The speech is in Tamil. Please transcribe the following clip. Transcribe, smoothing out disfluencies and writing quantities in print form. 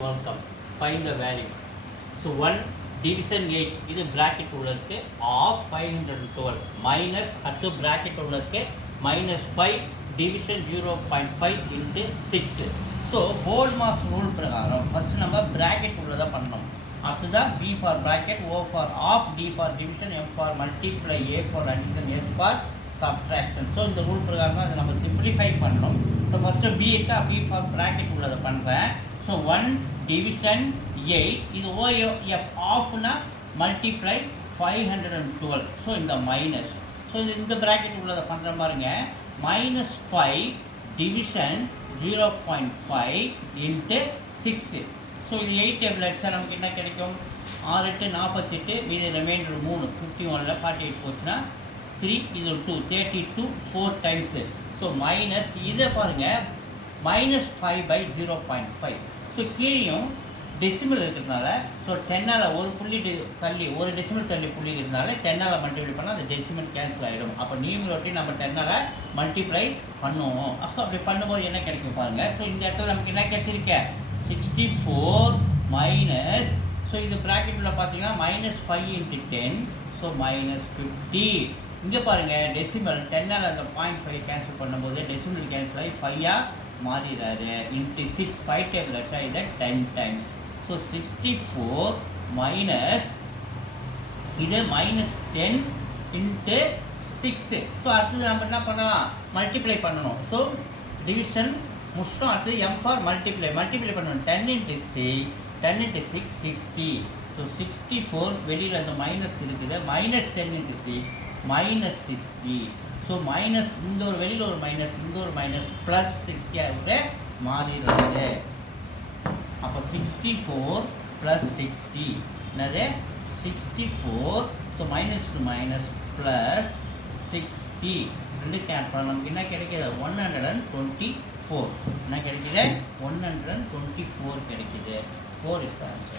Welcome. Find the value. So 1 division 8 இது bracket உள்ளதுக்கு of 512 minus அடுத்து bracket உள்ளதுக்கு minus 5 division 0.5 into 6. So Boltzmann rule பிரகாரம் first நம்ம bracket உள்ளதா பண்ணணும். அடுத்ததான் B for bracket, O for half, D for division, M for multiply, A for addition, S for subtraction. So இந்த ரூல் பிரகாரம் அதை நம்ம simplify பண்ணணும். So first B க்கு B for bracket உள்ளத பண்றேன். So 1 division 8 இது OF half na multiply 512. So இந்த minus. So இந்த bracket உள்ளத பண்ற பாருங்க minus 5 division 0.5 into 6. So இது 8 டேபிள் அடிச்சா நமக்கு என்ன கிடைக்கும் 6 8 48 மீதி ரிமைண்டர் 3 51 ல 48 போச்சுனா 3 இது 2 32 4 times. So minus இத பாருங்க minus 5 by 0.5. ஸோ கீழேயும் டெசிமல் இருக்கிறதுனால ஸோ 10ஆல் ஒரு புள்ளி தள்ளி ஒரு டெசிமல் தள்ளி புள்ளி இருக்கிறதுனால 10ஆல் மல்டிப்ளை பண்ணால் அந்த டெசிமல் கேன்சல் ஆகிடும். அப்போ நியூமரேட்டர் நம்ம 10ஆல் மல்டிப்ளை பண்ணுவோம். ஸோ அப்படி பண்ணும்போது என்ன கிடைக்கும் பாருங்கள். ஸோ இந்த இடத்துல நமக்கு என்ன கிடைச்சிருக்க 64 மைனஸ் ஸோ இது ப்ராக்கெட்டில் பார்த்தீங்கன்னா minus 5 into 10 ஸோ minus 50. இங்கே பாருங்கள் டெசிமல் 10ஆல் அந்த 0.5 கேன்சல் பண்ணும்போது டெசிமல் கேன்சல் ஆகி 5ஆக மாறிடாது into 6 5 டேபிள் அடிச்சா இதை 10 times. ஸோ 64 மைனஸ் இது minus 10 into 6. ஸோ அடுத்தது நம்ம என்ன பண்ணலாம் மல்டிப்ளை பண்ணணும். ஸோ டிவிஷன் முடிச்சிட்டோம். அடுத்தது M ஃபார் மல்டிப்ளை பண்ணணும். 10 into 6 60. ஸோ 64 வெளியில் அந்த மைனஸ் இருக்குது minus 10 into 6 minus 60. So minus இந்த ஒரு வெளியில் ஒரு மைனஸ் இந்த ஒரு மைனஸ் ப்ளஸ் 60 ஆகிட்டு மாறிடுறது. அப்போ 64 ப்ளஸ் 60 என்னது 64. So minus to minus plus 60 ரெண்டு கேட் பண்ண நமக்கு என்ன கிடைக்கிது 124. என்ன கிடைக்கிது 124 கிடைக்கிது. 4 is the answer.